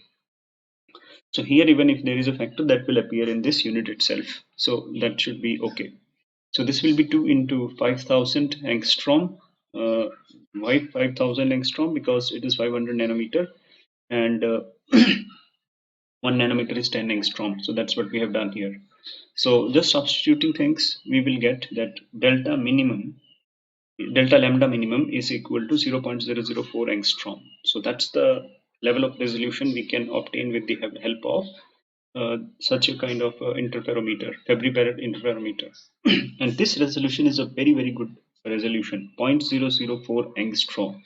So here, even if there is a factor, that will appear in this unit itself. So that should be okay. So this will be 2 into 5000 angstrom. Why 5000 angstrom? Because it is 500 nanometer, and 1 nanometer is 10 angstrom. So that's what we have done here. So just substituting things, we will get that delta lambda minimum is equal to 0.004 angstrom. So that's the level of resolution we can obtain with the help of such a kind of interferometer, Fabry-Perot interferometer. And this resolution is a very good resolution, 0.004 angstrom.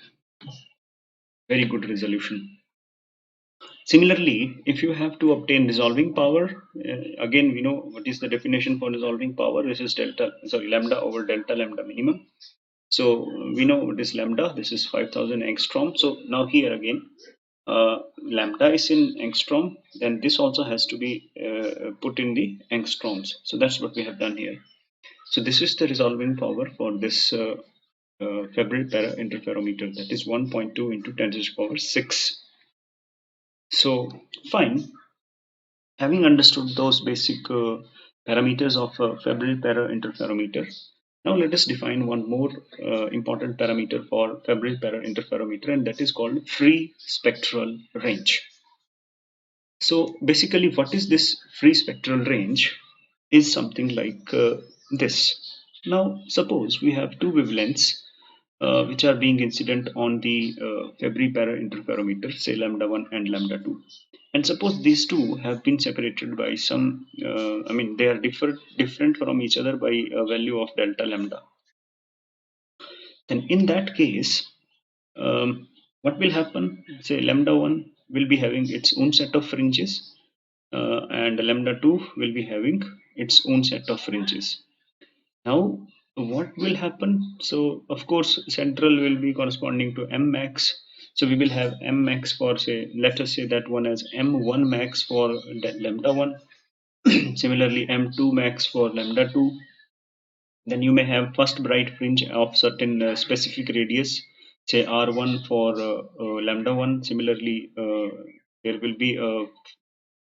Very good resolution. Similarly, if you have to obtain resolving power, again we know what is the definition for resolving power. This is lambda over delta lambda minimum. So we know what is lambda. This is 5000 angstrom. So now here again, lambda is in angstrom, then this also has to be put in the angstroms. So that's what we have done here. So this is the resolving power for this Fabry-Perot interferometer, that is 1.2 into 10 to the power 6. So fine, having understood those basic parameters of Fabry-Perot interferometer, Now let us define one more important parameter for Fabry-Perot interferometer, and that is called free spectral range. So basically, what is this free spectral range is something like this. Now suppose we have two wavelengths which are being incident on the Fabry-Perot interferometer, say lambda 1 and lambda 2. And suppose these two have been separated by some, they are different from each other by a value of delta lambda. Then in that case, what will happen? Say lambda 1 will be having its own set of fringes, and lambda 2 will be having its own set of fringes. Now, what will happen? So, of course, central will be corresponding to M max. So, we will have M max for, say, let us say that one as M1 max for lambda 1. Similarly, M2 max for lambda 2. Then you may have first bright fringe of certain specific radius, say R1 for lambda 1. Similarly, there will be a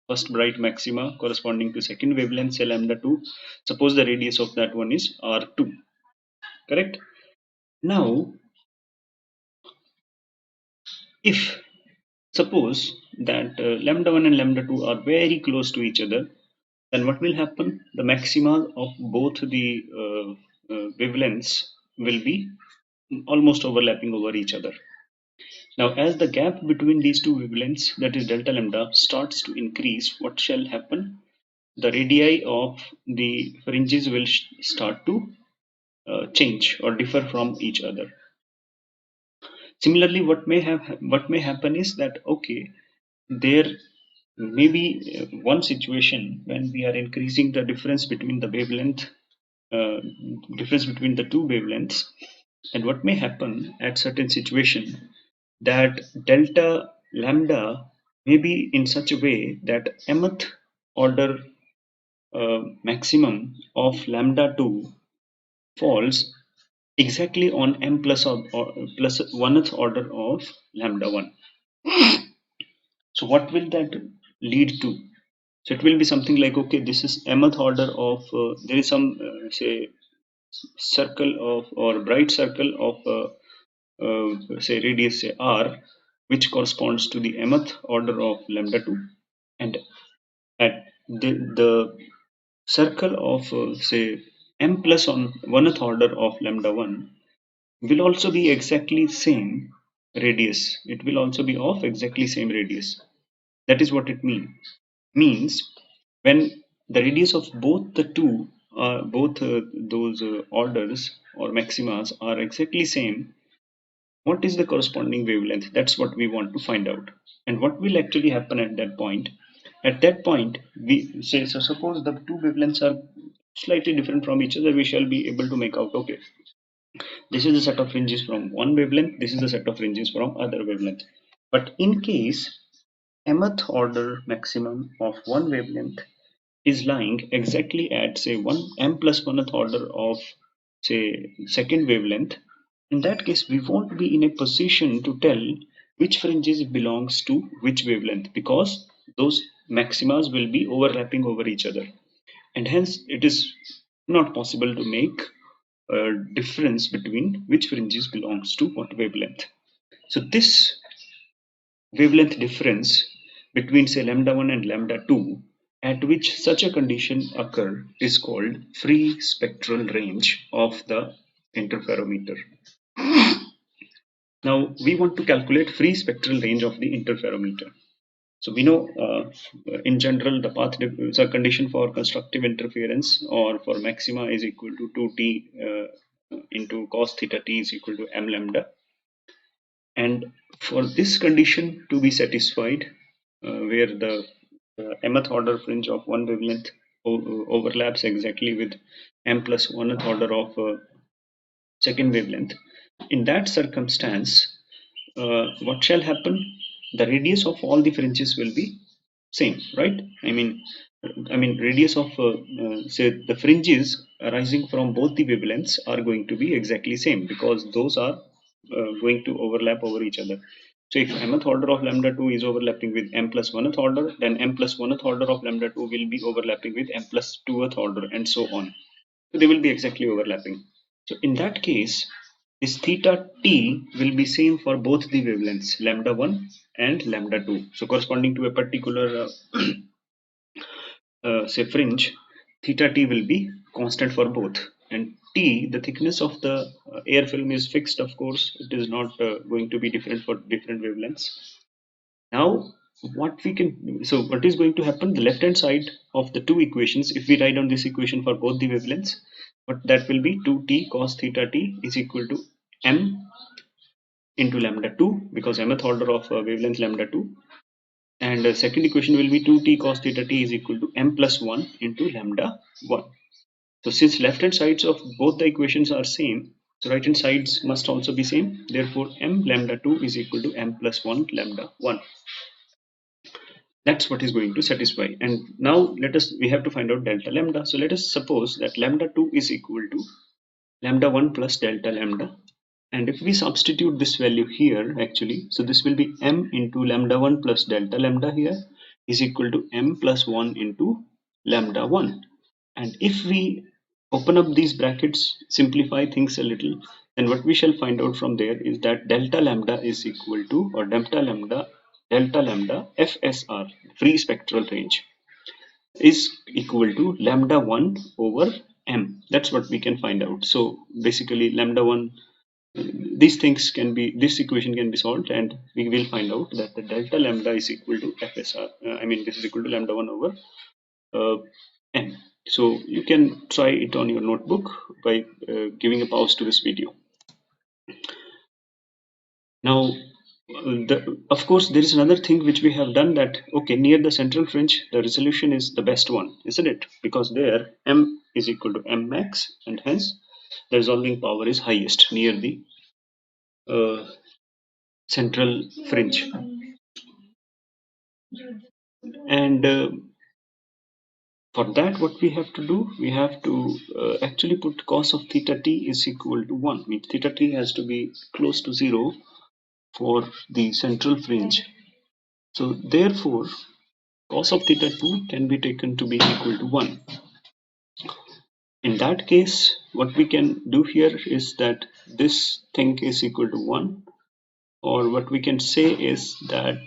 first bright maxima corresponding to second wavelength, say lambda 2. Suppose the radius of that one is R2. Correct? Now, if suppose that lambda 1 and lambda 2 are very close to each other, then what will happen? The maxima of both the wavelengths will be almost overlapping over each other. Now, as the gap between these two wavelengths, that is delta lambda, starts to increase, what shall happen? The radii of the fringes will start to change or differ from each other. Similarly, what may happen is that, okay, there may be one situation when we are increasing the difference between the wavelength, difference between the two wavelengths, and what may happen at certain situation that delta lambda may be in such a way that mth order maximum of lambda 2 falls exactly on m or plus 1th order of lambda 1. So what will that lead to? So it will be something like, okay, this is mth order of there is some say circle of or bright circle of say radius say r, which corresponds to the mth order of lambda 2, and at the circle of say m plus on 1th order of lambda 1 will also be exactly same radius. It will also be of exactly same radius. That is what it means when the radius of both the two both those orders or maximas are exactly same. What is the corresponding wavelength? That's what we want to find out. And what will actually happen at that point? At that point, we say, so suppose the two wavelengths are slightly different from each other, we shall be able to make out, okay, this is the set of fringes from one wavelength, this is the set of fringes from other wavelength. But in case mth order maximum of one wavelength is lying exactly at say 1 m plus 1th order of say second wavelength, in that case we won't be in a position to tell which fringes belongs to which wavelength, because those maximas will be overlapping over each other, and hence it is not possible to make a difference between which fringes belongs to what wavelength. So this wavelength difference between say lambda 1 and lambda 2 at which such a condition occur is called free spectral range of the interferometer. Now we want to calculate free spectral range of the interferometer. So we know in general the path is a condition for constructive interference or for maxima is equal to 2t into cos theta t is equal to m lambda. And for this condition to be satisfied, where the mth order fringe of one wavelength overlaps exactly with m plus 1th order of second wavelength, in that circumstance, what shall happen? The radius of all the fringes will be same, right? I mean radius of say the fringes arising from both the wavelengths are going to be exactly same, because those are going to overlap over each other. So if mth order of lambda 2 is overlapping with m plus 1th order, then m plus 1th order of lambda 2 will be overlapping with m plus 2th order, and so on. So they will be exactly overlapping. So in that case, this theta t will be same for both the wavelengths lambda 1 and lambda 2. So corresponding to a particular say fringe, theta t will be constant for both. And t, the thickness of the air film is fixed, of course. It is not going to be different for different wavelengths. Now, what we can, so what is going to happen? The left hand side of the two equations, if we write down this equation for both the wavelengths, but that will be 2t cos theta t is equal to m into lambda 2, because mth order of wavelength lambda 2, and the second equation will be 2t cos theta t is equal to m plus 1 into lambda 1. So since left hand sides of both the equations are same, so right hand sides must also be same. Therefore, m lambda 2 is equal to m plus 1 lambda 1. That's what is going to satisfy. And now we have to find out delta lambda. So let us suppose that lambda 2 is equal to lambda 1 plus delta lambda. And if we substitute this value here, actually, so this will be m into lambda 1 plus delta lambda here is equal to m plus 1 into lambda 1. And if we open up these brackets, simplify things a little, then what we shall find out from there is that delta lambda is equal to, or delta lambda FSR, free spectral range, is equal to lambda 1 over m. That's what we can find out. So basically lambda 1, these things can be, this equation can be solved, and we will find out that the delta lambda is equal to FSR. I mean, this is equal to lambda 1 over n. So you can try it on your notebook by giving a pause to this video. Now, of course, there is another thing which we have done, that okay, near the central fringe, the resolution is the best one, isn't it? Because there m is equal to m max, and hence the resolving power is highest near the central fringe. And for that, what we have to do, we have to actually put cos of theta t is equal to 1. Means theta t has to be close to 0 for the central fringe. So therefore, cos of theta 2 can be taken to be equal to 1. In that case, what we can do here is that this thing is equal to 1, or what we can say is that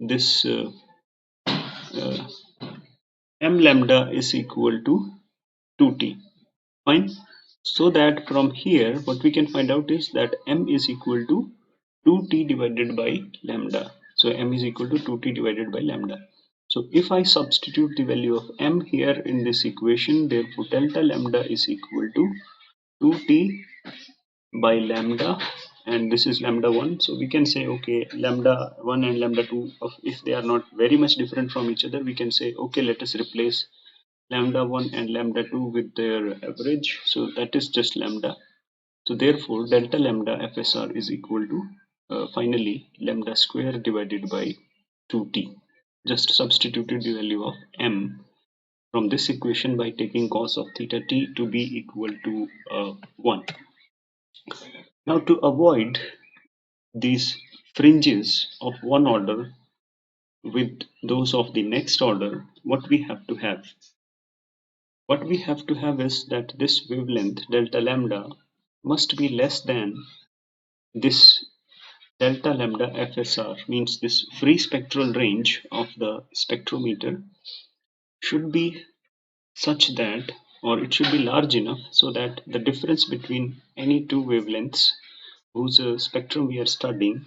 this uh, m lambda is equal to 2t. Fine. So that from here, what we can find out is that m is equal to 2t divided by lambda. So m is equal to 2t divided by lambda. So if I substitute the value of m here in this equation, therefore delta lambda is equal to 2t by lambda, and this is lambda 1. So we can say, okay, lambda 1 and lambda 2, if they are not very much different from each other, we can say, okay, let us replace lambda 1 and lambda 2 with their average. So that is just lambda. So therefore, delta lambda FSR is equal to finally lambda square divided by 2t. Just substituted the value of m from this equation by taking cos of theta t to be equal to 1. Now, to avoid these fringes of one order with those of the next order, what we have to have? What we have to have is that this wavelength delta lambda must be less than this delta lambda FSR, means this free spectral range of the spectrometer should be such that, or it should be large enough so that the difference between any two wavelengths whose spectrum we are studying,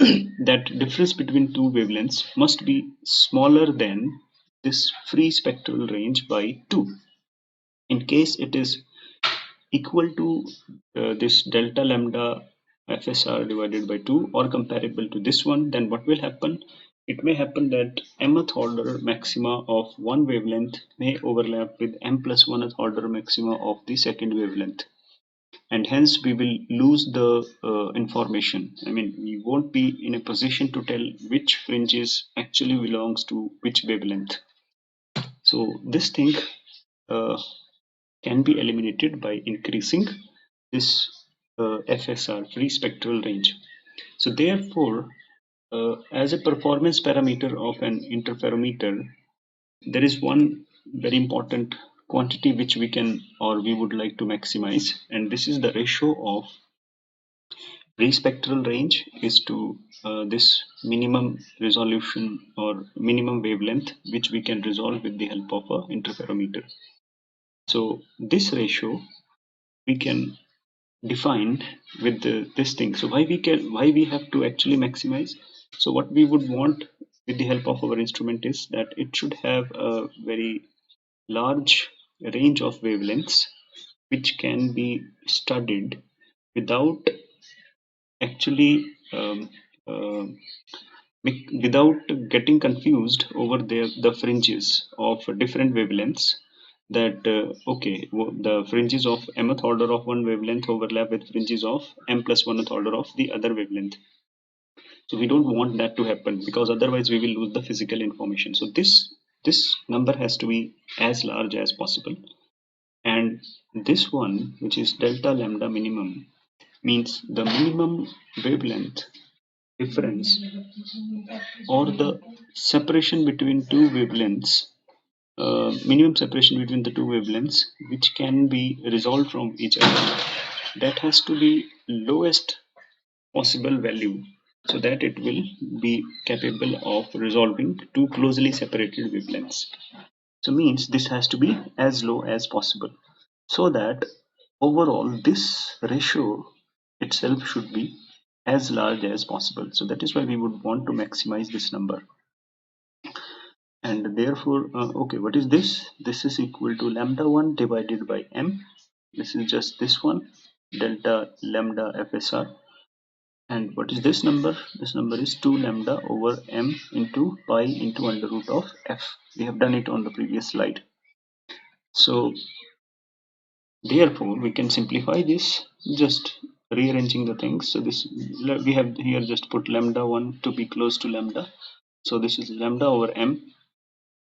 that difference between two wavelengths must be smaller than this free spectral range by 2. In case it is equal to this delta lambda FSR divided by 2 or comparable to this one, then what will happen? It may happen that mth order maxima of one wavelength may overlap with m plus 1th order maxima of the second wavelength, and hence we will lose the information. I mean, we won't be in a position to tell which fringes actually belongs to which wavelength. So this thing can be eliminated by increasing this FSR, free spectral range. So therefore, as a performance parameter of an interferometer, there is one very important quantity which we can or we would like to maximize, and this is the ratio of pre-spectral range is to this minimum resolution or minimum wavelength which we can resolve with the help of a interferometer. So this ratio we can define with this thing. So why we have to actually maximize? So what we would want with the help of our instrument is that it should have a very large range of wavelengths which can be studied without actually uh, without getting confused over the fringes of different wavelengths, that okay, the fringes of mth order of one wavelength overlap with fringes of m plus 1th order of the other wavelength. So we don't want that to happen, because otherwise we will lose the physical information. So this number has to be as large as possible, and this one, which is delta lambda minimum, means the minimum wavelength difference or the separation between two wavelengths, minimum separation between the two wavelengths which can be resolved from each other, that has to be lowest possible value, so that it will be capable of resolving two closely separated wavelengths. So means this has to be as low as possible, so that overall this ratio itself should be as large as possible. So that is why we would want to maximize this number. And therefore, okay, what is this? This is equal to lambda 1 divided by m. This is just this one, delta lambda FSR. And what is this number? This number is 2 lambda over m into pi into under root of f. We have done it on the previous slide. So therefore we can simplify this just rearranging the things. So this, we have here just put lambda 1 to be close to lambda. So this is lambda over m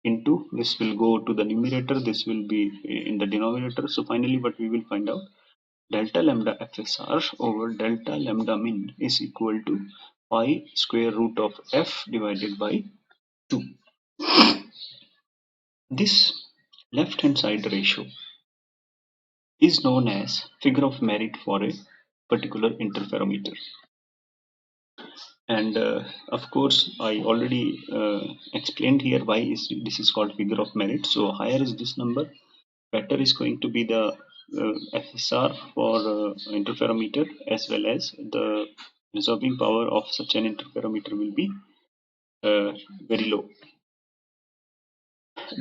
into, this will go to the numerator, this will be in the denominator. So finally what we will find out, delta lambda FSR over delta lambda min is equal to pi square root of f divided by 2. This left hand side ratio is known as figure of merit for a particular interferometer. And of course I already explained here why this is called figure of merit. So higher is this number, better is going to be the FSR for interferometer, as well as the resolving power of such an interferometer will be very low.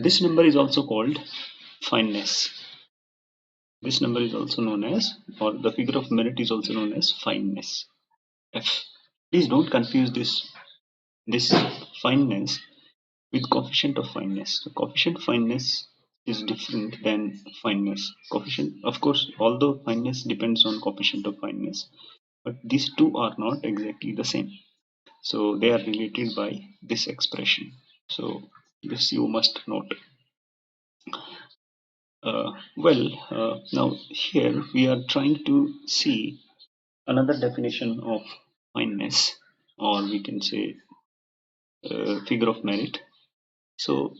This number is also called fineness. This number is also known as, or the figure of merit is also known as fineness, F. Please don't confuse this fineness with coefficient of fineness. The coefficient fineness is different than fineness. Coefficient, of course, although fineness depends on coefficient of fineness, but these two are not exactly the same. So they are related by this expression. So this you must note. Now here we are trying to see another definition of fineness, or we can say figure of merit. So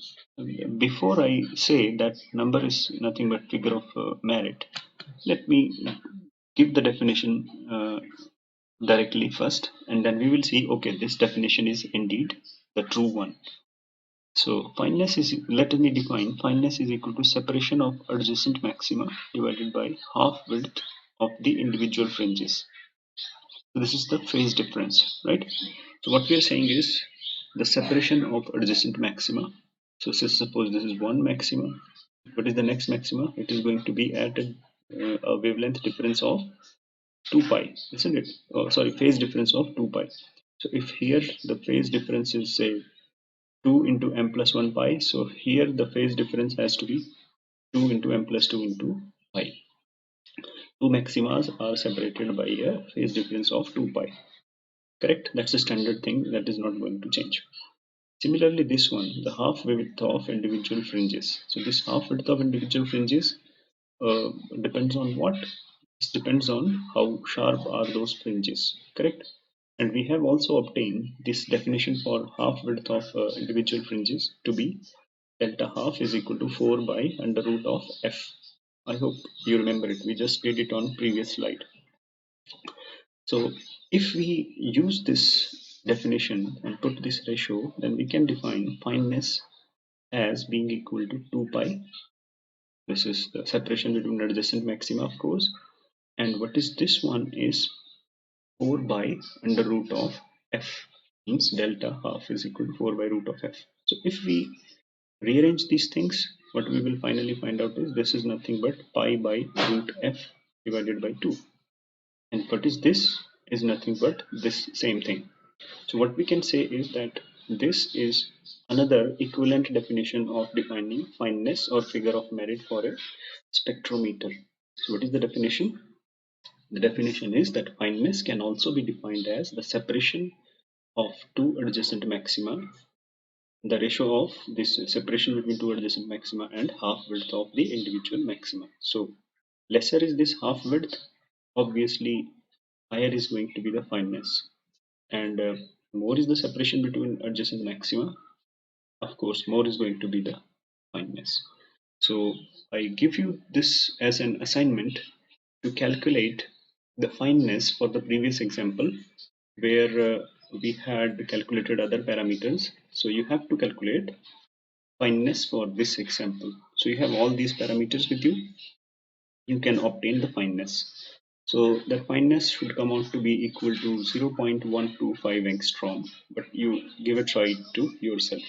before I say that number is nothing but figure of merit, let me give the definition directly first, and then we will see, okay, this definition is indeed the true one. So fineness is, let me define, fineness is equal to separation of adjacent maxima divided by half width of the individual fringes. So this is the phase difference, right? So what we are saying is the separation of adjacent maxima. So suppose this is one maxima. What is the next maxima? It is going to be at a wavelength difference of 2 pi, isn't it? Oh, sorry, phase difference of 2 pi. So if here the phase difference is say 2 into m plus 1 pi, so here the phase difference has to be 2 into m plus 2 into pi. Two maximas are separated by a phase difference of 2 pi. Correct? That's a standard thing that is not going to change. Similarly, this one, the half width of individual fringes. So this half width of individual fringes depends on what? It depends on how sharp are those fringes. Correct? And we have also obtained this definition for half width of individual fringes to be delta half is equal to 4 by under root of f. I hope you remember it. We just did it on previous slide. So if we use this definition and put this ratio, then we can define fineness as being equal to 2 pi. This is the separation between adjacent maxima, of course. And what is this one is 4 by under root of f, means delta half is equal to 4 by root of f. So if we rearrange these things, what we will finally find out is this is nothing but pi by root f divided by 2. And what is this? Is nothing but this same thing. So what we can say is that this is another equivalent definition of defining fineness or figure of merit for a spectrometer. So what is the definition? The definition is that fineness can also be defined as the separation of two adjacent maxima, the ratio of this separation between two adjacent maxima and half width of the individual maxima. So lesser is this half width, obviously higher is going to be the fineness, and more is the separation between adjacent maxima, of course more is going to be the fineness. So I give you this as an assignment to calculate the fineness for the previous example where we had calculated other parameters. So you have to calculate fineness for this example. So you have all these parameters with you, you can obtain the fineness. So the fineness should come out to be equal to 0.125 angstrom, but you give a try to yourself.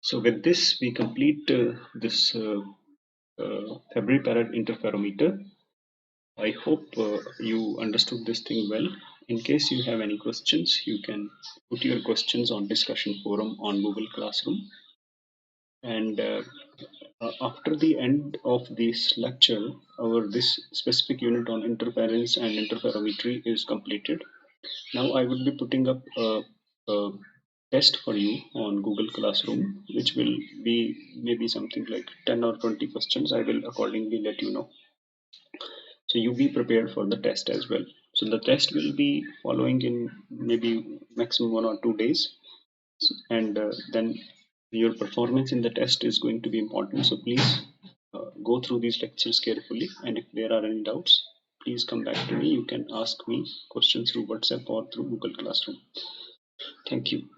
So with this, we complete this Fabry-Perot interferometer. I hope you understood this thing well. In case you have any questions, you can put your questions on discussion forum on Google Classroom. And after the end of this lecture, our this specific unit on interference and interferometry is completed. Now I will be putting up a test for you on Google Classroom, which will be maybe something like 10 or 20 questions. I will accordingly let you know. So you be prepared for the test as well. So the test will be following in maybe maximum 1 or 2 days, and then your performance in the test is going to be important. So please go through these lectures carefully, and if there are any doubts, please come back to me. You can ask me questions through WhatsApp or through Google Classroom. Thank you.